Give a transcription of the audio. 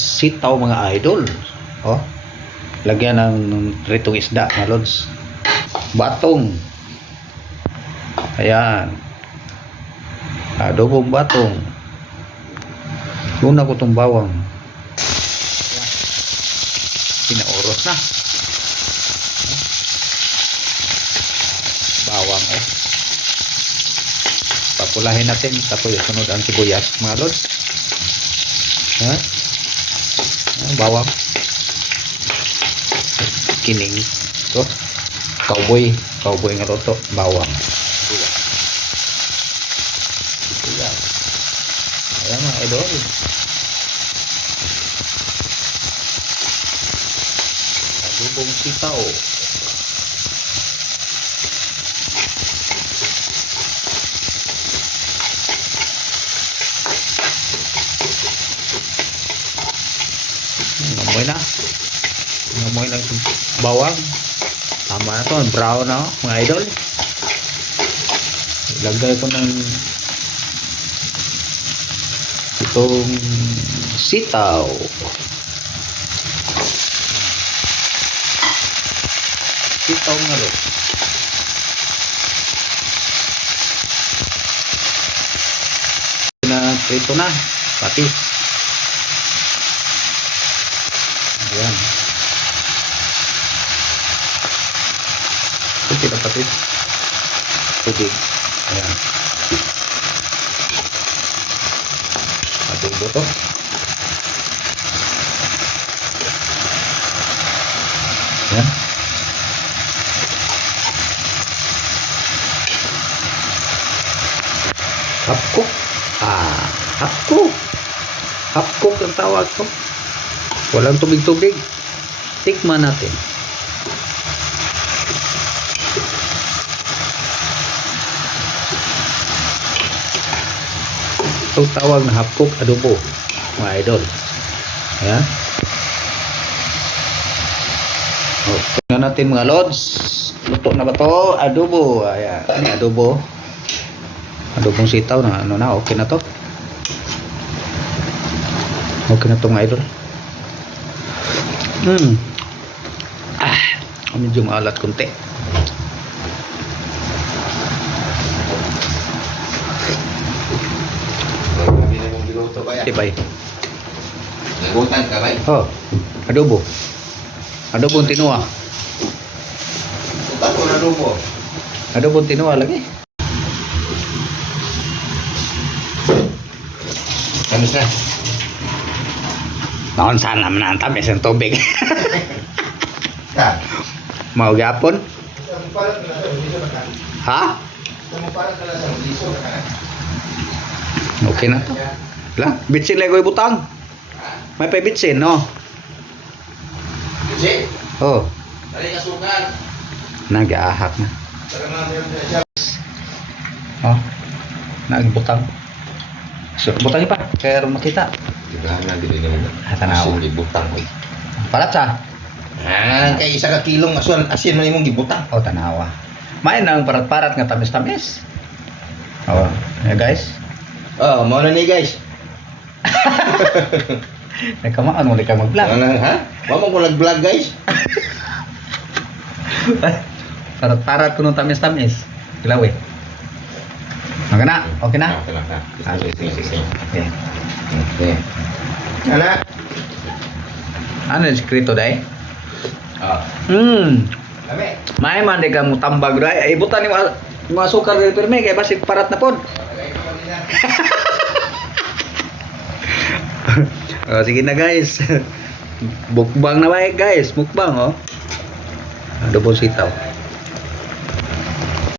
Sitaw mga idol. Oh. Lagyan ng ritong isda mga lods. Batong. Ayan. Adobong batong. Una ko itong bawang. Pinaoros na. Bawang eh. Papulahin natin. Tapos sunod ang sibuyas mga lods. Ha? Bawang. Kining. Ito. Cowboy nga roto. Bawang. Ayan mga idol. Adobong sitaw. Ngamoy na. Ngamoy ng bawang. Tama na to. Brown na mga idol. Ilagay ko ng itong sitaw. Sitaw nga rin. Ito na. Pati. Ayan. Ito na pati. Tubig. Ayan. Ating buto. Ayan. Hapkok. Hapkok. Hapkok ang tawag ko. Walang tubig-tubig. Tikman natin. Itong tawag na hapkok adobo mga idol. Ayan. Tingnan natin mga lods. Luto na ba to? Adobo. Ayan. Ini adobo. Adobong sitaw na ano na. Okay na to. Okay na to mga idol. Medyo maalat konti. Tibay. Nagutan ka ba? Oh, adobo. Adobong tinua. Utak ko na adobo. Adobong tinua lagi. Ano siya? Naon sana manantam isang tubig. Ka? Mau gapon? Ha? Okay na to. Lang, bitsin lagi ko ibutang. May pa bitsin, no? Kasi? Oh, Dali ka sukan. nag-aahak na. Oh, nagbutang. So, butang pa. Kaya rin makita. Dibahan na din naman. Tanaw. Asin gibutang ko. Palat sa? Kay isa ka kilong asin man imong gibutang. Oh, tanawa. May nang parat-parat nga tamis-tamis. Oh, yeah guys. Oh, mo na ni guys. Nagkamaan mo ka mag-vlog. Ano ha? Mamo ko nag-vlog guys. Parat-parat ko nung tamis-tamis. Ilaw eh. Okay na? Okay na? Okay na. Okay. Okay. Ana. Ano yung skrito dahi? Ah. Kami. May man di ka mo tambag dahi. Ay, ibutan ni mga sukar dito pirme. Kaya basi parat na pod. Oh, sige na guys. Mukbang na ba guys? Mukbang oh. Adobong sitaw.